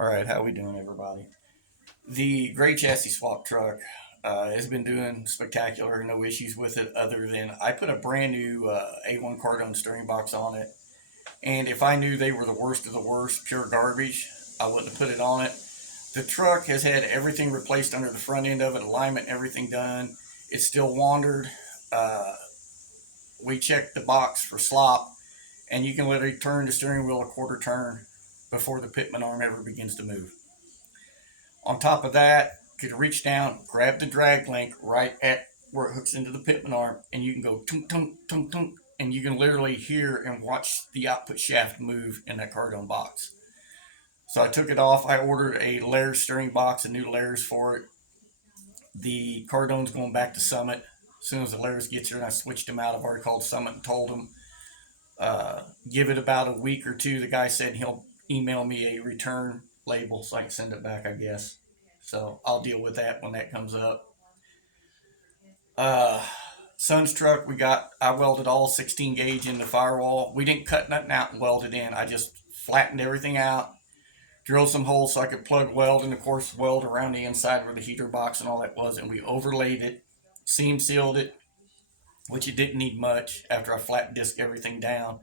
All right, how we doing, everybody? The gray chassis swap truck has been doing spectacular. No issues with it, other than I put a brand new A1 Cardone steering box on it, and if I knew they were the worst of the worst, pure garbage, I wouldn't have put it on it. The truck has had everything replaced under the front end of it, alignment, everything done. It still wandered. Uh, we checked the box for slop, and you can literally turn the steering wheel a quarter turn before the pitman arm ever begins to move. On top of that, you could reach down, grab the drag link right at where it hooks into the pitman arm, and you can go tunk tunk tunk tunk, and you can literally hear and watch the output shaft move in that cardone box. So I took it off. I ordered a layer steering box and new layers for it. The cardone's going back to Summit. As soon as the layers get here, and I switched them out. I've already called Summit and told them. Give it about a week or two. The guy said he'll email me a return label so I can send it back, I guess. So I'll deal with that when that comes up. Uh, Son's truck, I welded all 16 gauge in the firewall. We didn't cut nothing out and weld it in. I just flattened everything out, drilled some holes so I could plug weld, and of course weld around the inside where the heater box and all that was. And we overlaid it, seam sealed it, which it didn't need much after I flat disc everything down.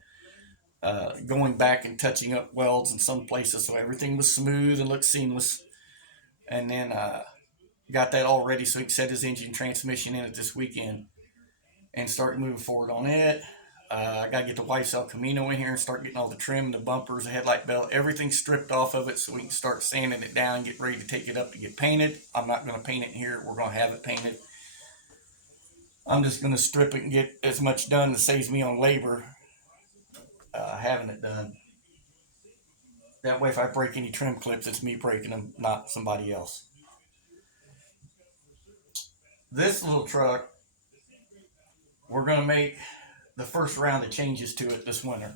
Going back and touching up welds in some places so everything was smooth and looked seamless. And then got that all ready so he can set his engine transmission in it this weekend and start moving forward on it. I got to get the YSL Camino in here and start getting all the trim, the bumpers, the headlight belt, everything stripped off of it so we can start sanding it down and get ready to take it up to get painted. I'm not going to paint it here. We're going to have it painted. I'm just going to strip it and get as much done that saves me on labor having it done. That way, if I break any trim clips, it's me breaking them, not somebody else. This little truck, we're going to make the first round of changes to it this winter.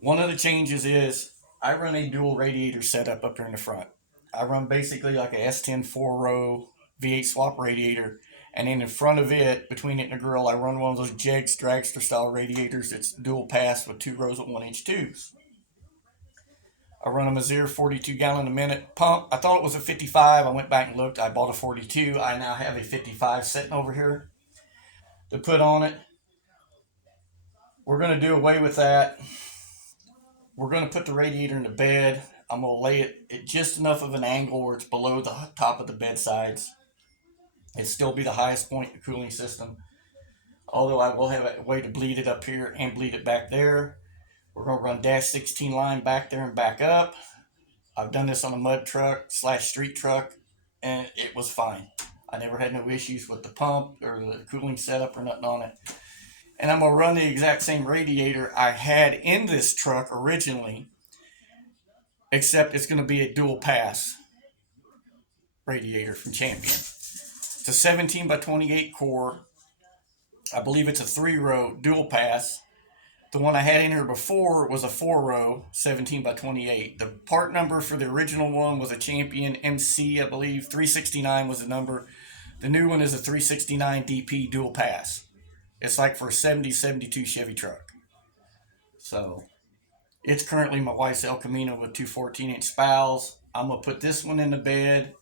One of the changes is I run a dual radiator setup up here in the front. I run basically like a S10 4-row V8 swap radiator, and then in front of it, between it and the grill, I run one of those Jegs dragster style radiators. It's dual pass with 2 rows of 1-inch tubes. I run a Mazir 42 gallon a minute pump. I thought it was a 55. I went back and looked. I bought a 42. I now have a 55 sitting over here to put on it. We're going to do away with that. We're going to put the radiator in the bed. I'm going to lay it at just enough of an angle where it's below the top of the bed sides. It'll still be the highest point in the cooling system. Although I will have a way to bleed it up here and bleed it back there. We're going to run dash 16 line back there and back up. I've done this on a mud truck / street truck, and it was fine. I never had no issues with the pump or the cooling setup or nothing on it. And I'm going to run the exact same radiator I had in this truck originally, except it's going to be a dual pass radiator from Champion. It's a 17 by 28 core. I believe it's a 3-row dual pass. The one I had in here before was a 4-row 17 by 28. The part number for the original one was a Champion MC, I believe. 369 was the number. The new one is a 369 DP dual pass. It's like for a 70, 72 Chevy truck. So it's currently my YSL Camino with 2 14-inch spals. I'm going to put this one in the bed,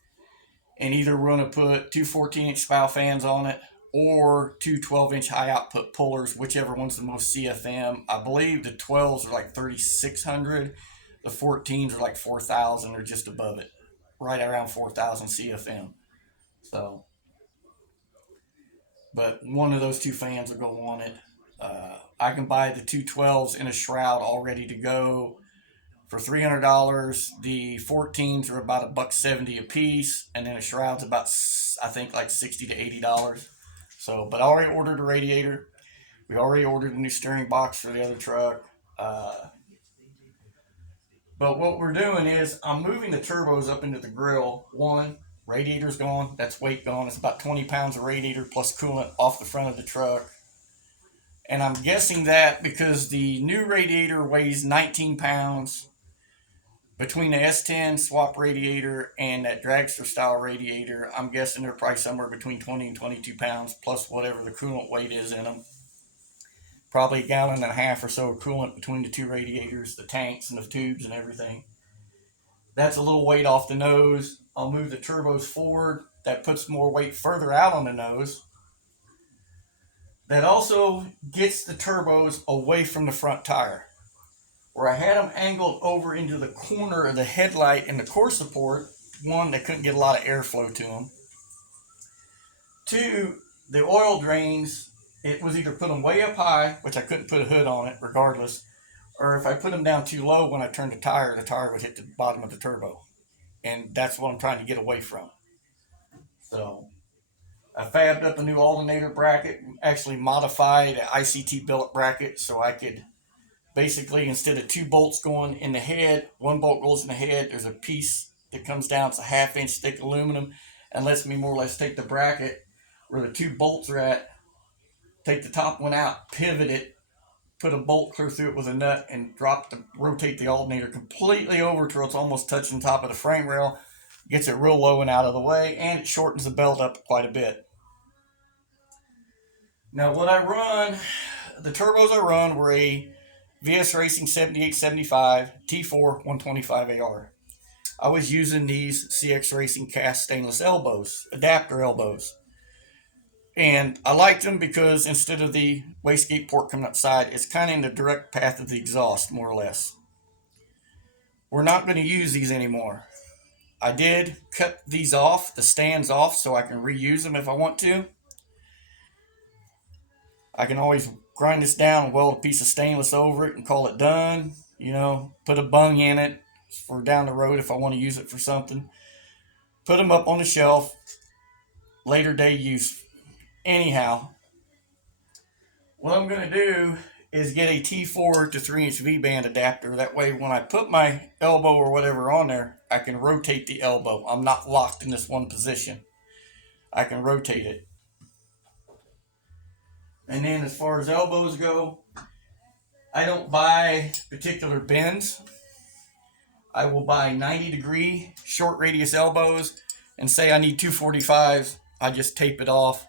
and either we're going to put 2 14-inch spow fans on it or 2 12-inch high output pullers, whichever one's the most CFM. I believe the 12s are like 3,600. The 14s are like 4,000 or just above it, right around 4,000 CFM. So, but one of those 2 fans will go on it. I can buy the 2 12s in a shroud all ready to go for $300. The 14s are about $170 a piece, and then a shroud's about, I think, like $60 to $80. So, but I already ordered a radiator. We already ordered a new steering box for the other truck. But what we're doing is I'm moving the turbos up into the grill. One, radiator's gone. That's weight gone. It's about 20 pounds of radiator plus coolant off the front of the truck. And I'm guessing that because the new radiator weighs 19 pounds, between the S10 swap radiator and that dragster style radiator, I'm guessing they're probably somewhere between 20 and 22 pounds plus whatever the coolant weight is in them. Probably a gallon and a half or so of coolant between the 2 radiators, the tanks and the tubes and everything. That's a little weight off the nose. I'll move the turbos forward. That puts more weight further out on the nose. That also gets the turbos away from the front tire. Where I had them angled over into the corner of the headlight and the core support, one, they couldn't get a lot of airflow to them. Two, the oil drains, it was either put them way up high, which I couldn't put a hood on it regardless, or if I put them down too low when I turned the tire would hit the bottom of the turbo. And that's what I'm trying to get away from. So I fabbed up a new alternator bracket, actually modified an ICT billet bracket so I could basically, instead of two bolts going in the head, one bolt goes in the head. There's a piece that comes down, it's a 1/2 inch thick aluminum, and lets me more or less take the bracket where the two bolts are at, take the top one out, pivot it, put a bolt clear through it with a nut, and rotate the alternator completely over till it's almost touching the top of the frame rail. Gets it real low and out of the way, and it shortens the belt up quite a bit. Now, what I run, the turbos I run were a VS Racing 7875 T4 125 AR. I was using these CX Racing cast stainless elbows, adapter elbows. And I liked them because instead of the wastegate port coming outside, it's kind of in the direct path of the exhaust, more or less. We're not going to use these anymore. I did cut these off, the stands off, so I can reuse them if I want to. I can always grind this down and weld a piece of stainless over it and call it done. You know, put a bung in it for down the road if I want to use it for something. Put them up on the shelf. Later day use. Anyhow, what I'm going to do is get a T4 to 3-inch V-band adapter. That way when I put my elbow or whatever on there, I can rotate the elbow. I'm not locked in this one position. I can rotate it. And then as far as elbows go, I don't buy particular bends. I will buy 90-degree short radius elbows, and say I need 245s, I just tape it off,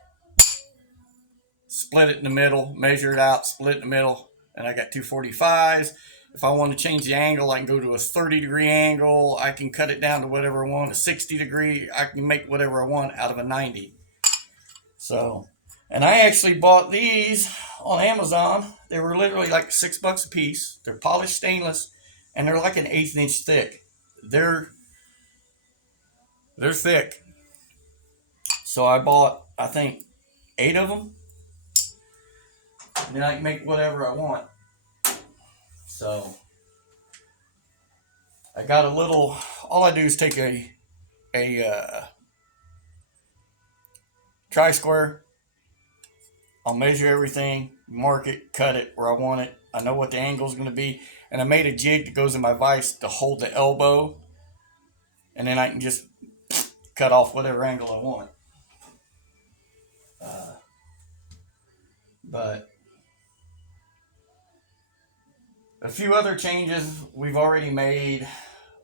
split it in the middle, measure it out, split it in the middle, and I got 245s. If I want to change the angle, I can go to a 30-degree angle. I can cut it down to whatever I want, a 60-degree. I can make whatever I want out of a 90. So, and I actually bought these on Amazon. They were literally like $6 a piece. They're polished stainless, and they're like an 1/8 inch thick. They're thick. So I bought, I think, 8 of them. And then I can make whatever I want. So I got a little. All I do is take a tri-square. I'll measure everything, mark it, cut it where I want it. I know what the angle is going to be, and I made a jig that goes in my vise to hold the elbow, and then I can just cut off whatever angle I want. But a few other changes we've already made,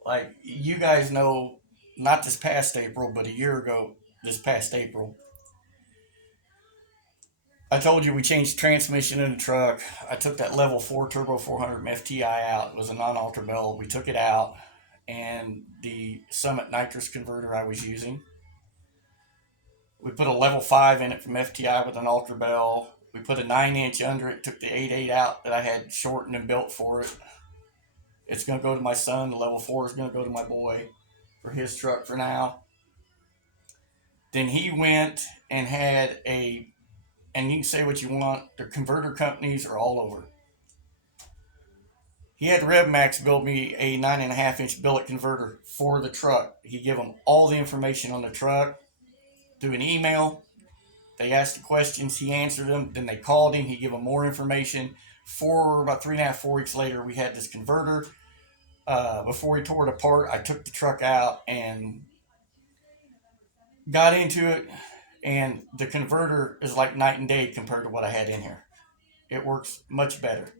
like you guys know, not this past April, but a year ago, this past April, I told you we changed transmission in the truck. I took that level 4 turbo 400 FTI out. It was a non-alter bell. We took it out, and the Summit nitrous converter I was using, we put a level 5 in it from FTI with an alter bell. We put a 9-inch under it, took the 8.8 out that I had shortened and built for it. It's going to go to my son. The level 4 is going to go to my boy for his truck for now. Then he went and had and you can say what you want, the converter companies are all over. He had RevMax build me a 9.5-inch billet converter for the truck. He gave them all the information on the truck through an email. They asked the questions, he answered them, then they called him, he gave them more information. About 3.5, 4 weeks later, we had this converter. Before he tore it apart, I took the truck out and got into it, and the converter is like night and day compared to what I had in here. It works much better.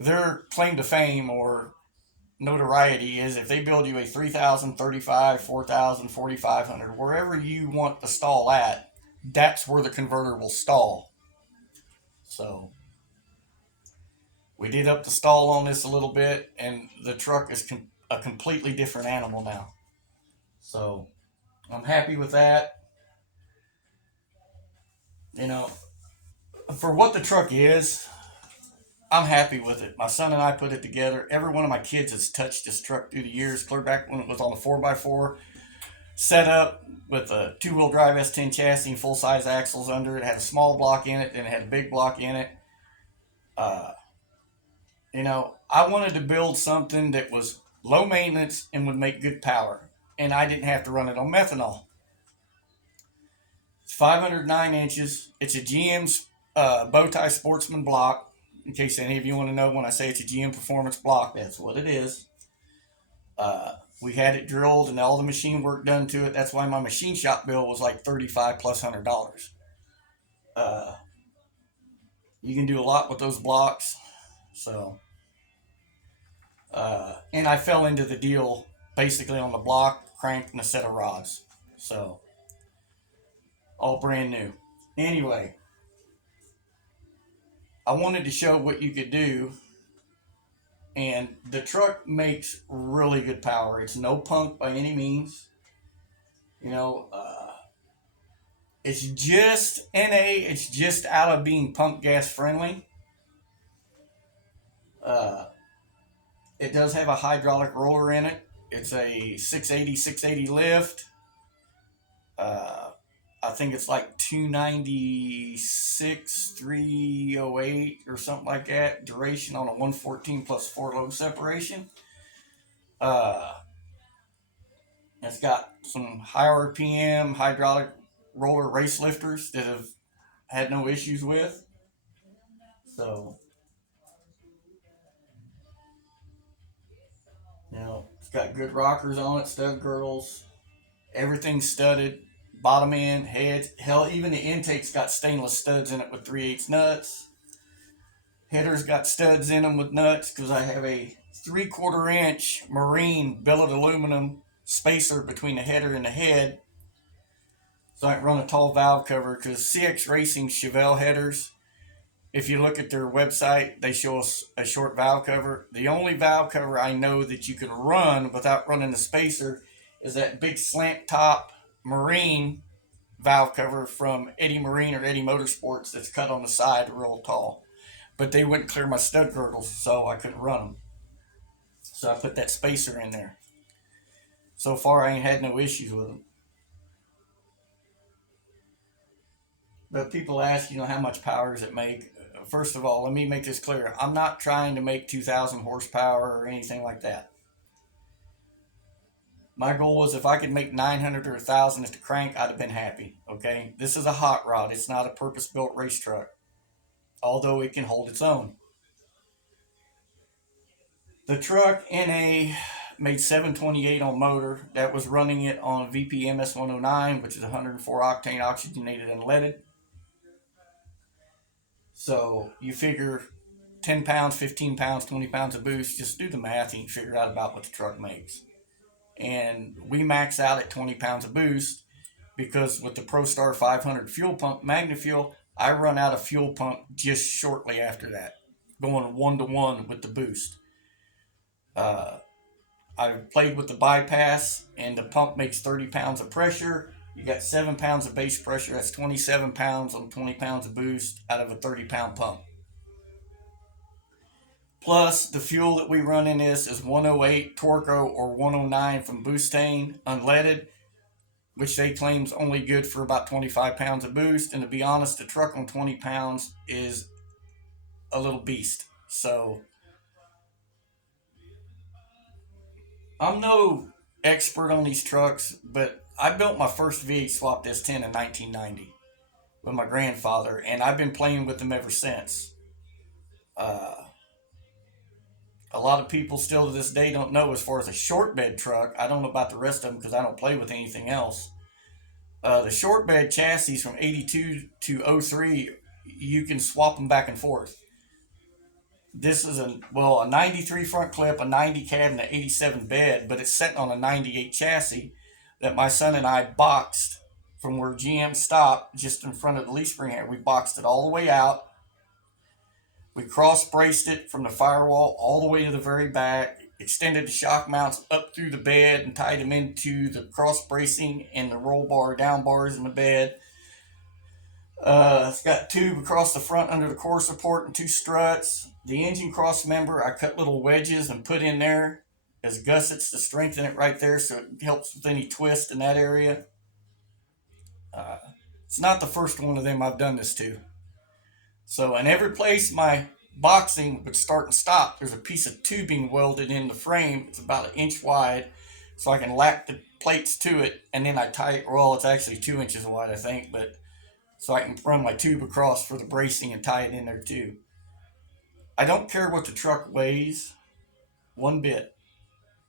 Their claim to fame or notoriety is if they build you a 3,000, 35, 4,000, 4,500, wherever you want the stall at, that's where the converter will stall. So we did up the stall on this a little bit, and the truck is a completely different animal now. So I'm happy with that. You know, for what the truck is, I'm happy with it. My son and I put it together. Every one of my kids has touched this truck through the years, clear back when it was on a 4x4 setup with a two-wheel drive S10 chassis and full-size axles under it. It had a small block in it, and it had a big block in it. Uh, I wanted to build something that was low maintenance and would make good power, and I didn't have to run it on methanol. It's 509 inches. It's a GM's Bowtie Sportsman block. In case any of you want to know, when I say it's a GM Performance block, that's what it is. We had it drilled and all the machine work done to it. That's why my machine shop bill was like $35 plus $100. Uh, you can do a lot with those blocks. So, and I fell into the deal basically on the block, crank, and a set of rods. So, all brand new. Anyway, I wanted to show what you could do, and the truck makes really good power. It's no punk by any means. You know, it's just NA. It's just out of being pump gas friendly. Uh, it does have a hydraulic roller in it. It's a 680 lift. I think it's like 296, 308 or something like that. Duration on a 114 plus 4 load separation. It's got some high RPM hydraulic roller race lifters that have had no issues with. So, it's got good rockers on it, stud girdles, everything's studded, bottom end, heads. Hell, even the intake's got stainless studs in it with 3/8 nuts. Header's got studs in them with nuts because I have a 3/4 inch marine billet aluminum spacer between the header and the head. So I can run a tall valve cover because CX Racing Chevelle headers, if you look at their website, they show us a short valve cover. The only valve cover I know that you can run without running the spacer is that big slant top marine valve cover from Eddie Marine or Eddie Motorsports that's cut on the side real tall. But they wouldn't clear my stud girdles, so I couldn't run them. So I put that spacer in there. So far, I ain't had no issues with them. But people ask, how much power does it make? First of all, let me make this clear. I'm not trying to make 2,000 horsepower or anything like that. My goal was if I could make 900 or 1,000 at the crank, I'd have been happy. Okay? This is a hot rod. It's not a purpose-built race truck, although it can hold its own. The truck NA made 728 on motor. That was running it on VP MS 109, which is 104 octane oxygenated unleaded. So you figure 10 pounds, 15 pounds, 20 pounds of boost, just do the math and you figure out about what the truck makes. And we max out at 20 pounds of boost because with the ProStar 500 fuel pump, MagnaFuel, I run out of fuel pump just shortly after that, going 1-to-1 with the boost. I've played with the bypass, and the pump makes 30 pounds of pressure. You got 7 pounds of base pressure. That's 27 pounds on 20 pounds of boost out of a 30-pound pump. Plus, the fuel that we run in this is 108 Torco or 109 from Boostane, unleaded, which they claim is only good for about 25 pounds of boost. And to be honest, the truck on 20 pounds is a little beast. So, I'm no expert on these trucks, but I built my first V8 swapped S10 in 1990 with my grandfather, and I've been playing with them ever since. A lot of people still to this day don't know as far as a short bed truck. I don't know about the rest of them because I don't play with anything else. The short bed chassis from 82 to 03, you can swap them back and forth. This is a 93 front clip, a 90 cab, and an 87 bed, but it's sitting on a 98 chassis that my son and I boxed from where GM stopped just in front of the leaf spring here. We boxed it all the way out. We cross braced it from the firewall all the way to the very back. extended the shock mounts up through the bed and tied them into the cross bracing and the roll bar down bars in the bed. It's got tube across the front under the core support and two struts. The engine cross member, I cut little wedges and put in there as gussets to strengthen it right there, so it helps with any twist in that area. Uh, it's not the first one of them I've done this to. So, in every place my boxing would start and stop, there's a piece of tubing welded in the frame. It's about an inch wide, so I can lap the plates to it, and then I tie it. Well, it's actually 2 inches wide, I think, but so I can run my tube across for the bracing and tie it in there too. I don't care what the truck weighs one bit,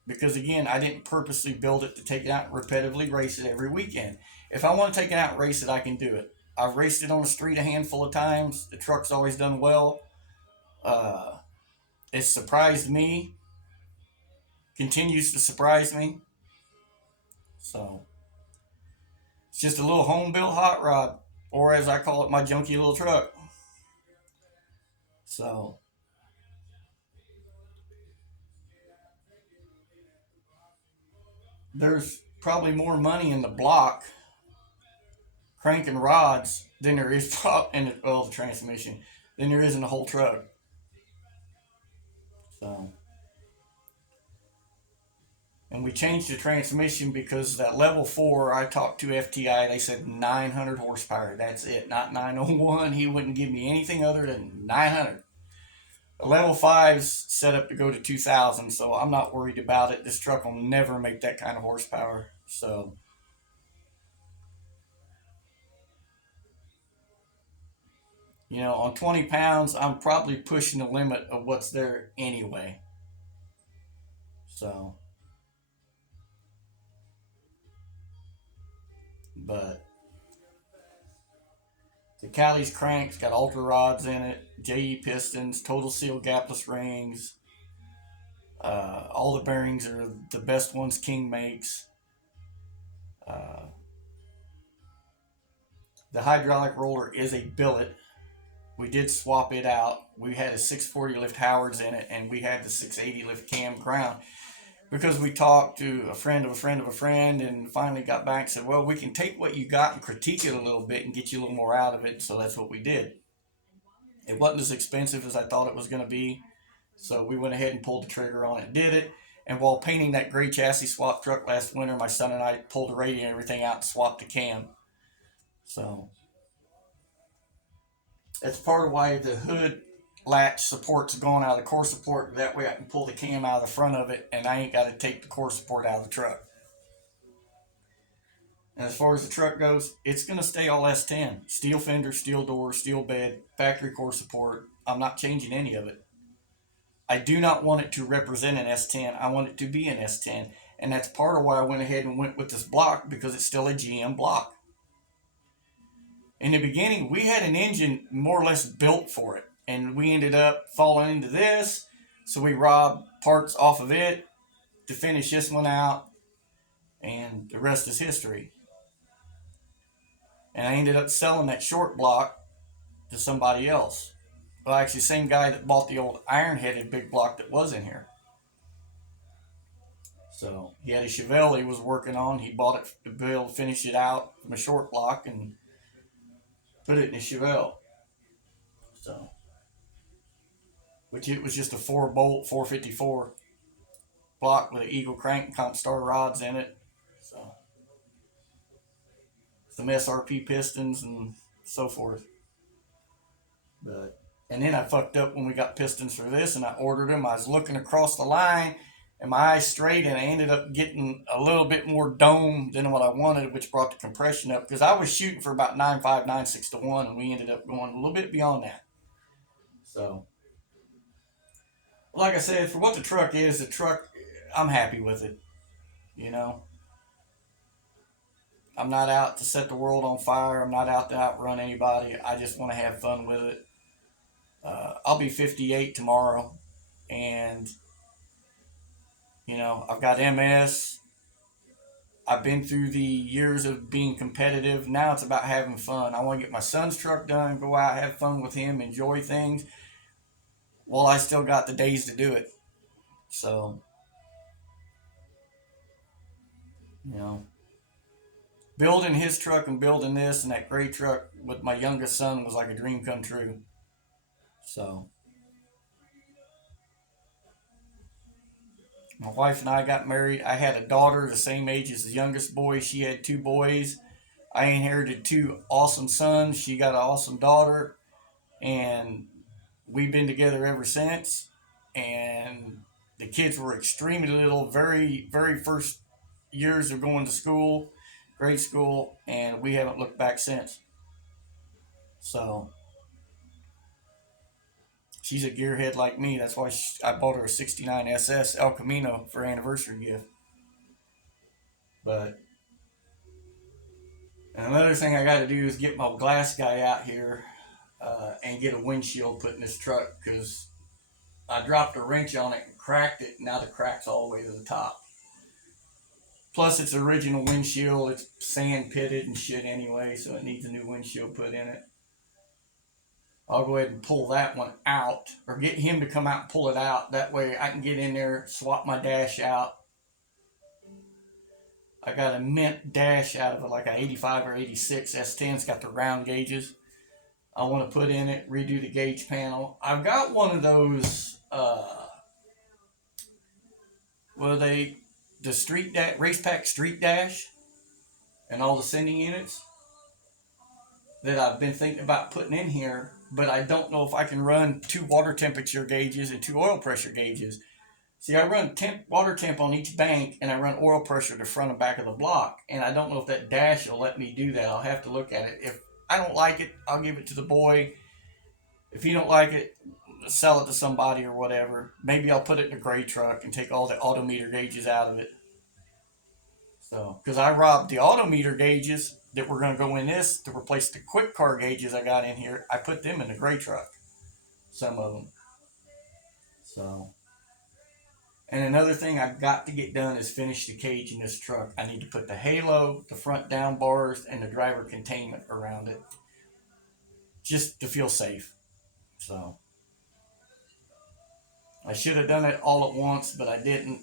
because again, I didn't purposely build it to take it out and repetitively race it every weekend. If I want to take it out and race it, I can do it. I've raced it on the street a handful of times. The truck's always done well. It's surprised me, continues to surprise me. So it's just a little home built hot rod, or as I call it, my junky little truck. So there's probably more money in the block cranking rods than there is in the transmission than there is in the whole truck. So, and we changed the transmission because that level 4, I talked to FTI, they said 900 horsepower. That's it, not 901. He wouldn't give me anything other than 900. The level 5's set up to go to 2,000, so I'm not worried about it. This truck will never make that kind of horsepower. So, on 20 pounds, I'm probably pushing the limit of what's there anyway. So, but the Callie's crank's got ultra rods in it, JE pistons, total seal gapless rings. All the bearings are the best ones King makes. The hydraulic roller is a billet. We did swap it out. We had a 640 lift Howards in it, and we had the 680 lift Cam Crown because we talked to a friend of a friend of a friend and finally got back and said, well, we can take what you got and critique it a little bit and get you a little more out of it. So that's what we did. It wasn't as expensive as I thought it was going to be. So we went ahead and pulled the trigger on it, did it. And while painting that gray chassis swap truck last winter, my son and I pulled the radio and everything out and swapped the cam. So that's part of why the hood latch support's gone out of the core support. That way I can pull the cam out of the front of it and I ain't got to take the core support out of the truck. And as far as the truck goes, it's going to stay all S10. Steel fender, steel door, steel bed, factory core support. I'm not changing any of it. I do not want it to represent an S10. I want it to be an S10. And that's part of why I went ahead and went with this block, because it's still a GM block. In the beginning, we had an engine more or less built for it, and we ended up falling into this, so we robbed parts off of it to finish this one out, and the rest is history. And I ended up selling that short block to somebody else. Well, actually, the same guy that bought the old iron-headed big block that was in here. So he had a Chevelle he was working on. He bought it to be able to finish it out from a short block and put it in a Chevelle. So, which it was just a 4-bolt 454 block with an Eagle crank and comp star rods in it. So, some SRP pistons and so forth. But, and then I fucked up when we got pistons for this and I ordered them. I was looking across the line and my eyes straight, and I ended up getting a little bit more dome than what I wanted, which brought the compression up, because I was shooting for about 9.5, 9.6 to 1, and we ended up going a little bit beyond that. So, like I said, for what the truck is, I'm happy with it. I'm not out to set the world on fire. I'm not out to outrun anybody. I just want to have fun with it. I'll be 58 tomorrow, and I've got MS. I've been through the years of being competitive. Now it's about having fun. I want to get my son's truck done, go out, have fun with him, enjoy things. Well, I still got the days to do it. So, You know, building his truck and building this and that gray truck with my youngest son was like a dream come true. So my wife and I got married. I had a daughter the same age as the youngest boy. She had two boys. I inherited two awesome sons. She got an awesome daughter, and we've been together ever since. And the kids were extremely little, very first years of going to school, grade school, and we haven't looked back since. So she's a gearhead like me. That's why I bought her a '69 SS El Camino for anniversary gift. But another thing I got to do is get my glass guy out here and get a windshield put in this truck because I dropped a wrench on it and cracked it. And now the crack's all the way to the top. Plus, it's original windshield. It's sand pitted and shit anyway, so it needs a new windshield put in it. I'll go ahead and pull that one out, or get him to come out and pull it out. That way I can get in there, swap my dash out. I got a mint dash out of it, like a 85 or 86 S10. It's got the round gauges. I want to put in it, redo the gauge panel. I've got one of those, the race pack street dash and all the sending units that I've been thinking about putting in here, but I don't know if I can run two water temperature gauges and two oil pressure gauges. See, I run water temp on each bank, and I run oil pressure to front and back of the block, and I don't know if that dash will let me do that. I'll have to look at it. If I don't like it, I'll give it to the boy. If he don't like it, sell it to somebody or whatever. Maybe I'll put it in a gray truck and take all the autometer gauges out of it. So, because I robbed the autometer gauges that were going to go in this to replace the quick car gauges I got in here. I put them in the gray truck, some of them. So, and another thing I've got to get done is finish the cage in this truck. I need to put the halo, the front down bars, and the driver containment around it, just to feel safe. So, I should have done it all at once, but I didn't.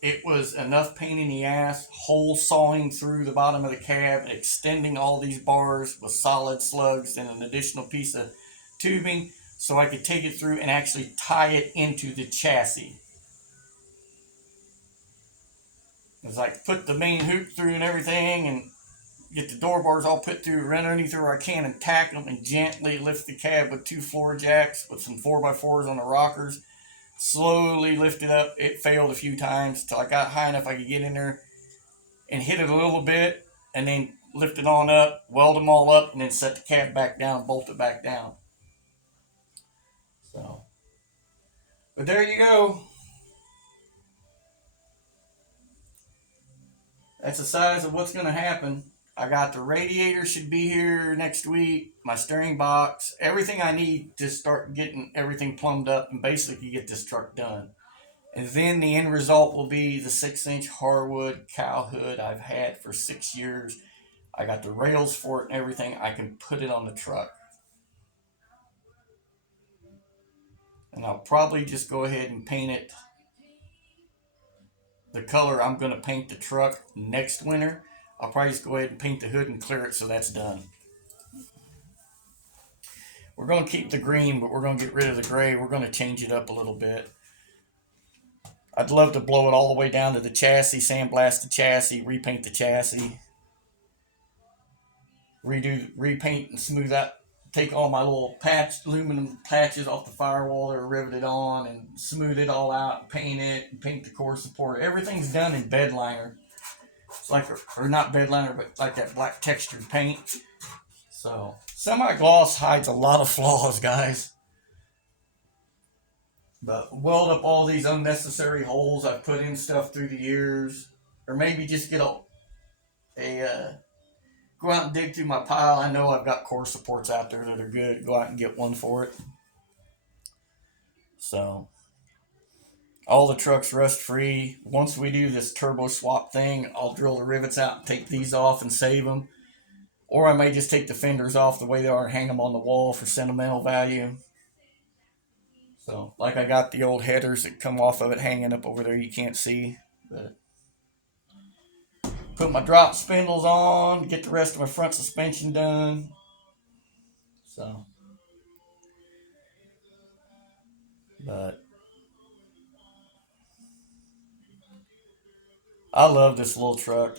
It was enough pain in the ass, hole sawing through the bottom of the cab, and extending all these bars with solid slugs and an additional piece of tubing so I could take it through and actually tie it into the chassis. It's like put the main hoop through and everything and get the door bars all put through, run underneath where I can and tack them and gently lift the cab with two floor jacks with some 4x4s on the rockers. Slowly lift it up. It failed a few times till I got high enough I could get in there and hit it a little bit and then lift it on up, weld them all up, and then set the cab back down, bolt it back down. So, but there you go. That's the size of what's going to happen. I got the radiator should be here next week, my steering box, everything I need to start getting everything plumbed up and basically get this truck done. And then the end result will be the 6-inch Harwood cow hood I've had for 6 years. I got the rails for it and everything. I can put it on the truck. And I'll probably just go ahead and paint it the color I'm going to paint the truck next winter. I'll probably just go ahead and paint the hood and clear it so that's done. We're going to keep the green, but we're going to get rid of the gray. We're going to change it up a little bit. I'd love to blow it all the way down to the chassis, sandblast the chassis, repaint the chassis, repaint and smooth out, take all my little aluminum patches off the firewall that are riveted on and smooth it all out, paint it, and paint the core support. Everything's done in bed liner. It's like, or not bed liner, but like that black textured paint. So, semi-gloss hides a lot of flaws, guys. But weld up all these unnecessary holes I've put in stuff through the years. Or maybe just get go out and dig through my pile. I know I've got core supports out there that are good. Go out and get one for it. So, all the truck's rust free. Once we do this turbo swap thing, I'll drill the rivets out and take these off and save them. Or I may just take the fenders off the way they are and hang them on the wall for sentimental value. So, like I got the old headers that come off of it hanging up over there you can't see. But put my drop spindles on, get the rest of my front suspension done. So, but I love this little truck.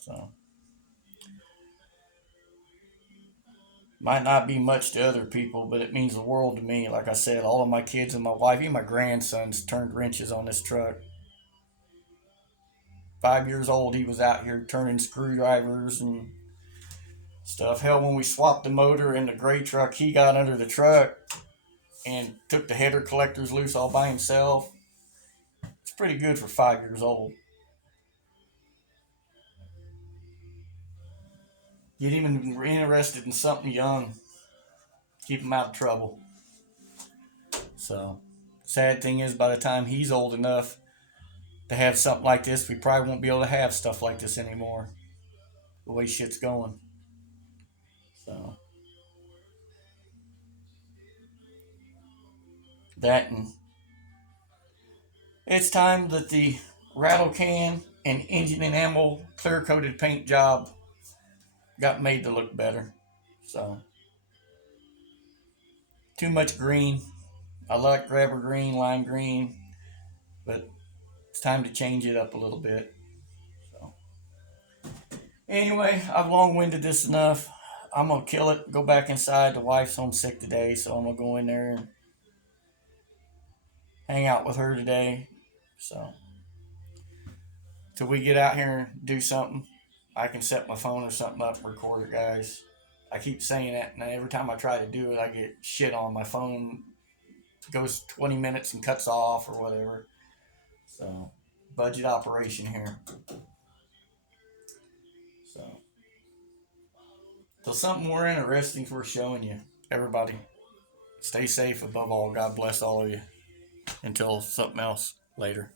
So, might not be much to other people, but it means the world to me. Like I said, all of my kids and my wife, even my grandsons, turned wrenches on this truck. 5 years old, he was out here turning screwdrivers and stuff. Hell, when we swapped the motor in the gray truck, he got under the truck and took the header collectors loose all by himself. It's pretty good for 5 years old. Get him interested in something young. Keep him out of trouble. So, sad thing is, by the time he's old enough to have something like this, we probably won't be able to have stuff like this anymore. The way shit's going. So, that and it's time that the rattle can and engine enamel clear coated paint job got made to look better. So, too much green. I like grabber green, lime green, but it's time to change it up a little bit. So, anyway, I've long winded this enough. I'm gonna kill it, go back inside. The wife's homesick today, so I'm gonna go in there and hang out with her today. So, till we get out here and do something, I can set my phone or something up and record it, guys. I keep saying that, and every time I try to do it, I get shit on my phone. It goes 20 minutes and cuts off or whatever. So, budget operation here. So, till something more interesting for showing you. Everybody, stay safe above all. God bless all of you. Until something else later.